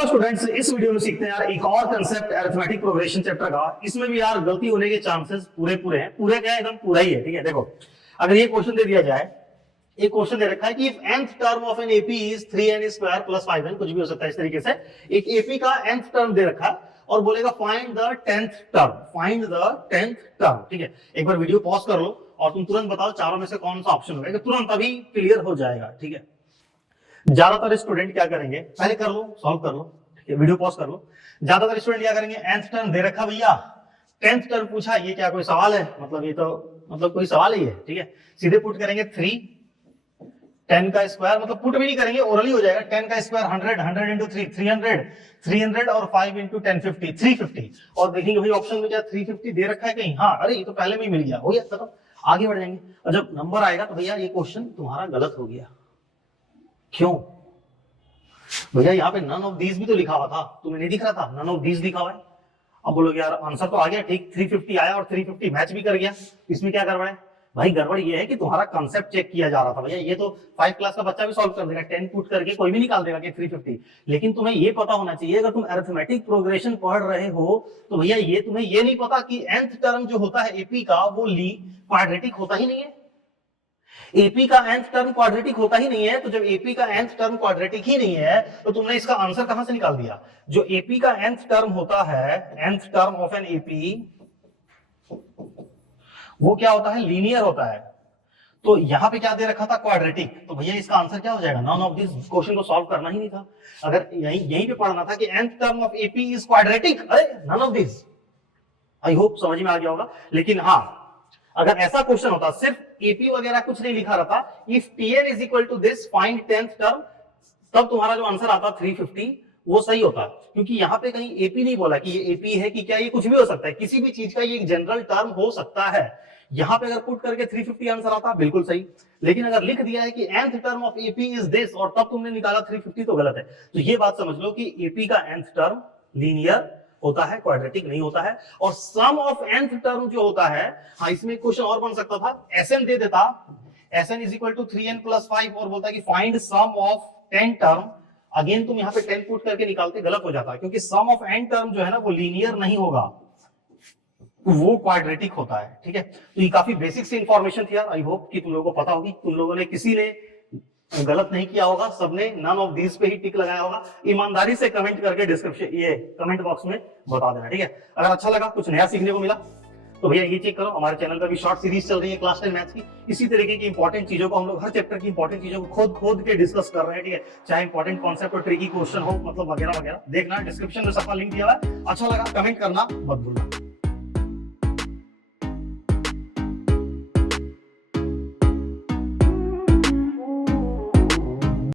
Hello students, इस video में सीखते हैं यार एक और कंसेप्ट अरिथमेटिक प्रोग्रेशन चैप्टर का। इसमें भी यार गलती होने के चांसेस पूरे हैं। पूरे क्या है, एकदम पूरा ही है। ठीक है, देखो अगर ये क्वेश्चन दे दिया जाए, एक क्वेश्चन दे रखा है कि if nth term of an AP is 3n square plus 5n, कुछ भी हो सकता है इस तरीके से। एक एपी का nth टर्म दे रखा है और बोलेगा find the 10th term, find the 10th term. ठीक है, एक बार वीडियो पॉज कर लो और तुम तुरंत बताओ चारों में से कौन सा ऑप्शन होगा, तुरंत अभी क्लियर हो जाएगा। ठीक है, ज्यादातर स्टूडेंट क्या करेंगे, पहले कर लो, सॉल्व कर लो, वीडियो पॉज कर लो। ज्यादातर स्टूडेंट क्या करेंगे, nth टर्म दे रखा भैया, 10th टर्म पूछा, ये क्या कोई सवाल है? मतलब ये तो मतलब कोई सवाल ही है। ठीक है, सीधे पुट करेंगे 3, 10 का स्क्वायर, मतलब पुट भी नहीं करेंगे, ओरली हो जाएगा। 10 का स्क्वायर 100, 100 इंटू 3 300, 300 और 5 इंटू 10 50, 350। और देखेंगे भाई ऑप्शन में क्या 350 दे रखा है कहीं? हाँ, अरे ये तो पहले में ही मिल गया, हो गया खत्म, आगे बढ़ जाएंगे। और जब नंबर आएगा तो भैया ये क्वेश्चन तुम्हारा गलत हो गया। क्यों भैया? यहाँ पे नन ऑफ दीज भी तो लिखा हुआ था, तुम्हें नहीं दिख रहा था? नन ऑफ दीज लिखा हुआ है। अब बोलोगे यार आंसर तो आ गया ठीक, 350 आया और 350 मैच भी कर गया, इसमें क्या गड़बड़ है? भाई गड़बड़ ये है कि तुम्हारा कंसेप्ट चेक किया जा रहा था। भैया ये तो 5 क्लास का बच्चा भी सॉल्व कर देगा, 10 पुट करके कोई भी निकाल देगा कि 350। लेकिन तुम्हें ये पता होना चाहिए, अगर तुम अरिथमेटिक प्रोग्रेशन पढ़ रहे हो तो भैया ये तुम्हें ये नहीं पता कि nth टर्म जो होता है एपी का वो क्वाड्रेटिक होता ही नहीं है। एपी का nth टर्म क्वाड्रेटिक होता ही नहीं है। तो जब एपी का nth टर्म क्वाड्रेटिक ही नहीं है तो तुमने इसका आंसर कहां से निकाल दिया? जो एपी का nth टर्म होता है, nth term of an AP, वो क्या होता है? लीनियर होता है। तो यहां पे क्या दे रखा था? क्वाड्रेटिक। तो भैया इसका आंसर क्या हो जाएगा? None of this. क्वेश्चन को सॉल्व करना ही नहीं था, अगर यहीं पे पढ़ना था कि nth term of AP is quadratic. अरे none of this. I hope समझ में आ गया होगा। लेकिन हाँ, अगर ऐसा क्वेश्चन होता, सिर्फ एपी वगैरह कुछ नहीं लिखा रहता, if tn is equal to this find 10th term, तब तुम्हारा जो आंसर आता 350 वो सही होता। क्योंकि यहां पे कहीं एपी नहीं बोला कि ये एपी है कि क्या, ये कुछ भी हो सकता है, किसी भी चीज का ये एक जनरल टर्म हो सकता है। यहां पे अगर पुट करके 350 आंसर आता बिल्कुल सही। लेकिन अगर लिख दिया है कि nth term of AP is this और तब तुमने निकाला 350 तो गलत है। तो ये बात समझ लो कि एपी का nth टर्म लीनियर होता है, क्वाड्रेटिक नहीं होता है। और सम ऑफ nth टर्म जो होता है, हाँ इसमें क्वेश्चन और बन सकता था, Sn दे देता, Sn is equal to 3n plus 5 और बोलता कि find sum of 10 term. Again तुम यहाँ पे 10 पुट करके निकालते, गलत हो जाता है, क्योंकि सम ऑफ n टर्म जो है ना वो लीनियर नहीं होगा, वो क्वाड्रेटिक होता है। ठीक है, तो ये काफी बेसिक सी इंफॉर्मेशन थी यार। आई होप कि तुम लोगों को पता होगी, तुम लोगों ने किसी ने गलत नहीं किया होगा, सबने नन ऑफ दीज पे ही टिक लगाया होगा। ईमानदारी से कमेंट करके डिस्क्रिप्शन ये कमेंट बॉक्स में बता देना। ठीक है, अगर अच्छा लगा, कुछ नया सीखने को मिला तो भैया ये चेक करो, हमारे चैनल पर भी शॉर्ट सीरीज चल रही है क्लास 10 मैथ्स की। इसी तरीके की इंपॉर्टेंट चीजों को हम लोग हर चैप्टर की इंपॉर्टेंट चीजों को खोद के डिस्कस कर रहे हैं। ठीक है, चाहे इंपॉर्टेंट कॉन्सेप्ट और ट्रिकी क्वेश्चन हो, मतलब वगैरह वगैरह। देखना डिस्क्रिप्शन में सबका लिंक दिया हुआ है। अच्छा लगा कमेंट करना मत भूलना।